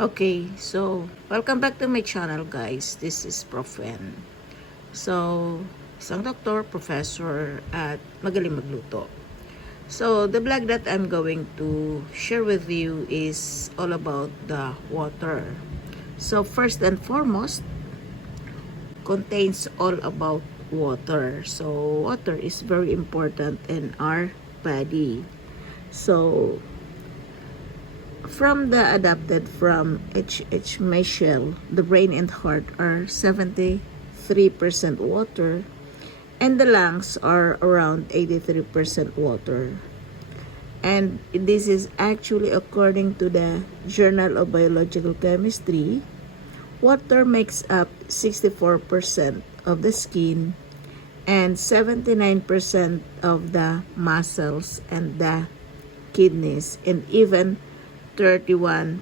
Okay, so welcome back to my channel guys. This is Prof. N. So, isang doktor, professor at magaling magluto. So, the vlog that I'm going to share with you is all about the water. So, first and foremost, contains all about water. So, water is very important in our body. So, from the adapted from H. Michel, the brain and heart are 73% water, and the lungs are around 83% water. And this is actually according to the Journal of Biological Chemistry. Water makes up 64% of the skin and 79% of the muscles and the kidneys, and even 31%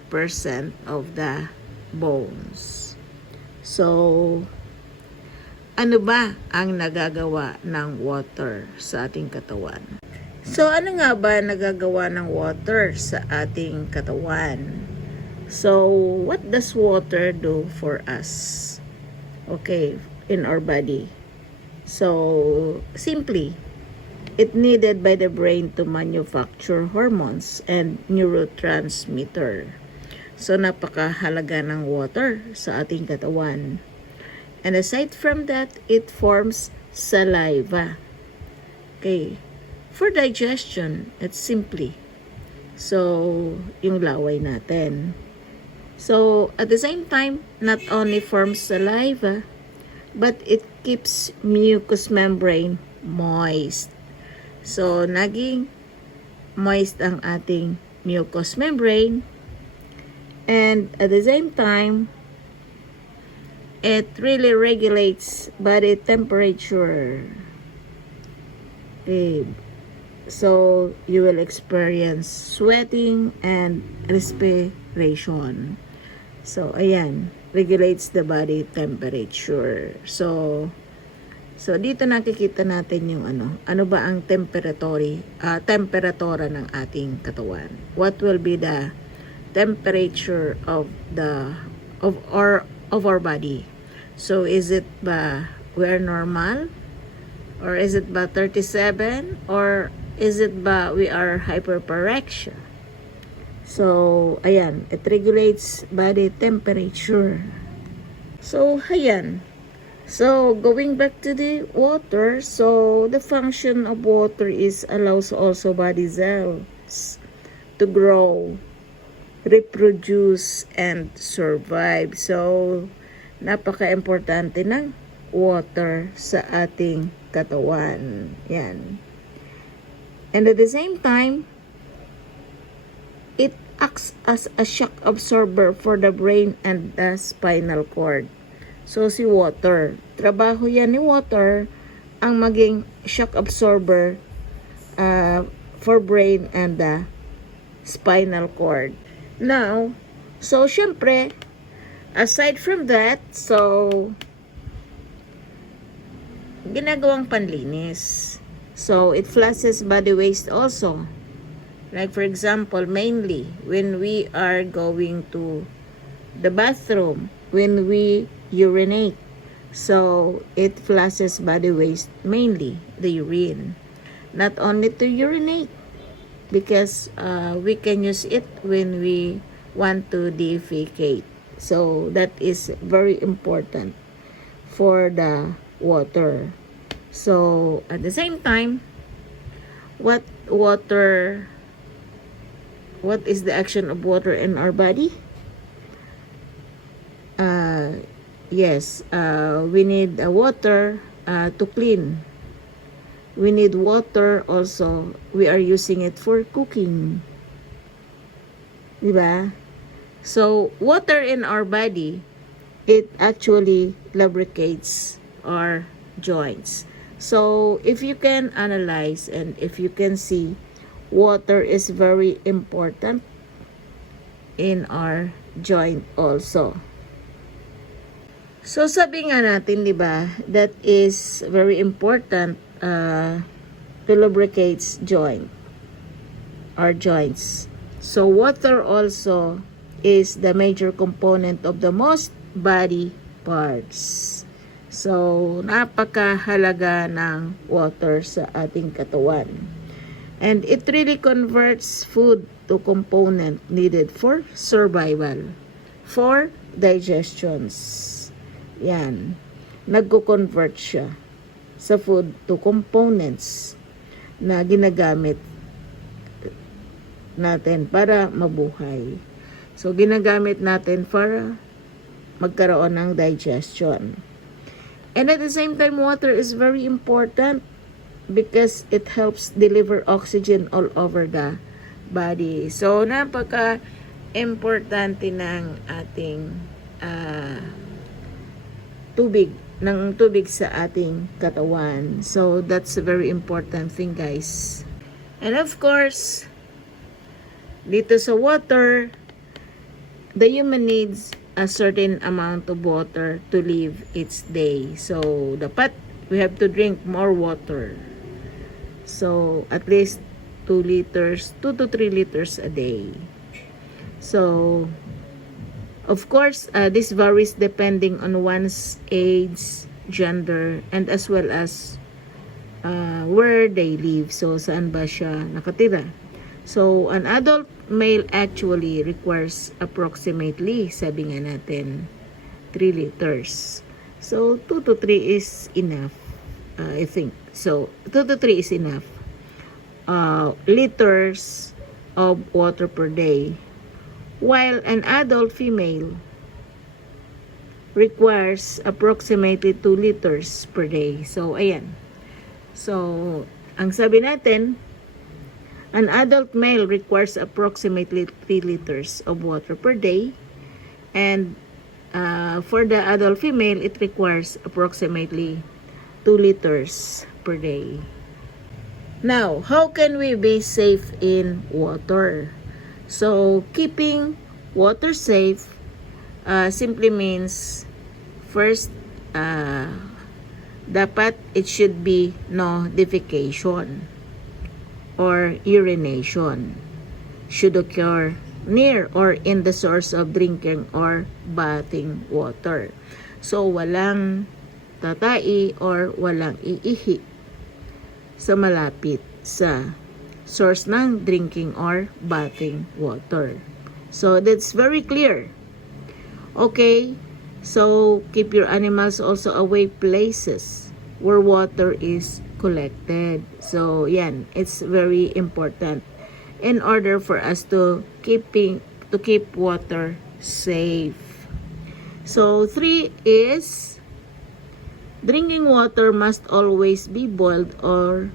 of the bones. So, ano ba ang nagagawa ng water sa ating katawan? So, ano nga ba nagagawa ng water sa ating katawan? So, what does water do for us? Okay, in our body. So, simply, it needed by the brain to manufacture hormones and neurotransmitter. So, napakahalaga ng water sa ating katawan. And aside from that, it forms saliva. Okay. For digestion, it's simply. So, yung laway natin. So, at the same time, not only forms saliva, but it keeps mucous membrane moist. So, naging moist ang ating mucous membrane, and at the same time, it really regulates body temperature. Okay. So, you will experience sweating and respiration. So, ayan, regulates the body temperature. So dito nakikita natin yung ano ba ang temperatura ng ating katawan. What will be the temperature of our body? So is it ba we are normal, or is it ba 37, or is it ba we are hyperpyrexia? So ayan, it regulates body temperature. So ayan. So, going back to the water, so the function of water is allows also body cells to grow, reproduce, and survive. So, napaka-importante ng water sa ating katawan. Yan. And at the same time, it acts as a shock absorber for the brain and the spinal cord. So, si water, trabaho yan ni water ang maging shock absorber for brain and the spinal cord. Now, so, syempre, aside from that, so, ginagawang panlinis. So, it flushes body waste also. Like, for example, mainly, when we are going to the bathroom, when we urinate. So, it flushes body waste, mainly the urine. Not only to urinate, because we can use it when we want to defecate. So, that is very important for the water. So, at the same time, what is the action of water in our body? Yes, we need water to clean. We need water also. We are using it for cooking. Diba? So, water in our body, it actually lubricates our joints. So, if you can analyze and if you can see, water is very important in our joint also. So, sabi nga natin, di ba, that is very important to lubricate our joints. So, water also is the major component of the most body parts. So, napakahalaga ng water sa ating katawan. And it really converts food to component needed for survival, for digestions. Yan. Nagko-convert siya sa food to components na ginagamit natin para mabuhay. So, ginagamit natin para magkaroon ng digestion. And at the same time, water is very important because it helps deliver oxygen all over the body. So, napaka-importante ng ating tubig sa ating katawan. So, that's a very important thing, guys. And of course, dito sa water, the human needs a certain amount of water to live its day. So, dapat we have to drink more water. So, at least 2 to 3 liters a day. So, of course, this varies depending on one's age, gender, and as well as where they live. So, saan ba siya nakatira? So, an adult male actually requires approximately, sabi nga natin, 3 liters. So, 2 to 3 is enough, I think. So, 2 to 3 is enough. Liters of water per day. While an adult female requires approximately 2 liters per day. So, ayan. So, ang sabi natin, an adult male requires approximately 3 liters of water per day. And for the adult female, it requires approximately 2 liters per day. Now, how can we be safe in water? So, keeping water safe simply means, first, dapat it should be no defecation or urination should occur near or in the source of drinking or bathing water. So, walang tatai or walang iihi sa malapit sa source ng drinking or bathing water. So, that's very clear. Okay, so keep your animals also away places where water is collected. So, yan, it's very important in order for us to keep water safe. So, 3 is drinking water must always be boiled or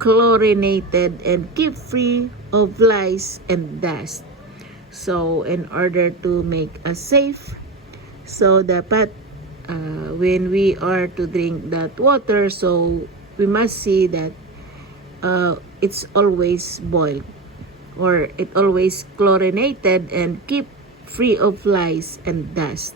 chlorinated and keep free of lice and dust. So, in order to make us safe, so dapat when we are to drink that water, so we must see that it's always boiled or it always chlorinated and keep free of lice and dust.